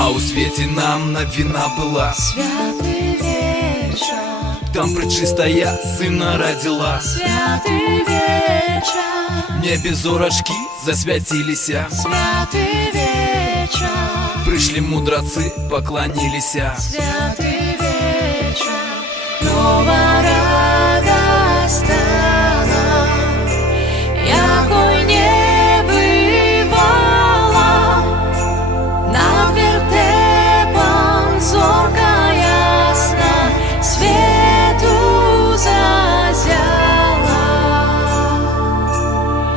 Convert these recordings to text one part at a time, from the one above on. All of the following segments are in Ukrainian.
А у свете нам новина была. Святый вечер, Там пречистая сына родила. святый вечер, В небе зорочки засвятились. святый вечер, Пришли мудрецы, поклонились. святый вечер, нова радость стала, якой не бывало. Над вертепом зорка ясна свету зазяла.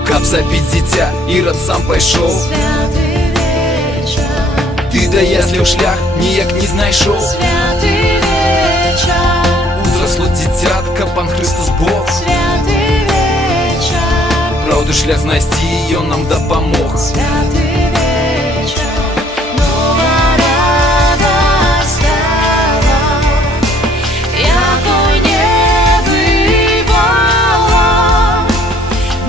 Каб забить дитя, Ирод сам пайшов. Святый вечер, Ты да яслів шлях ніяк не знайшов. святый вечер, Узросло дитятка, пан Христос Бог. святый вечер, Правда шлях знайсці, ён нам дапамог. святый вечер, нова радость стала, якой не бывало.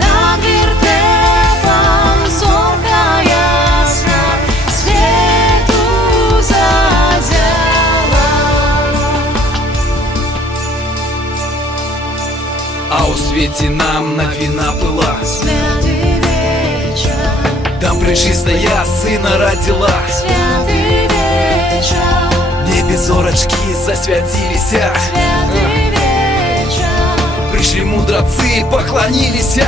Над вертепом зорка ясна свету зазяла. А у свете нам новина была. Святый вечер, Там пречистая сына родила. святый вечер, В небе зорочки засвятились. святый вечер, Пришли мудрецы, поклонились.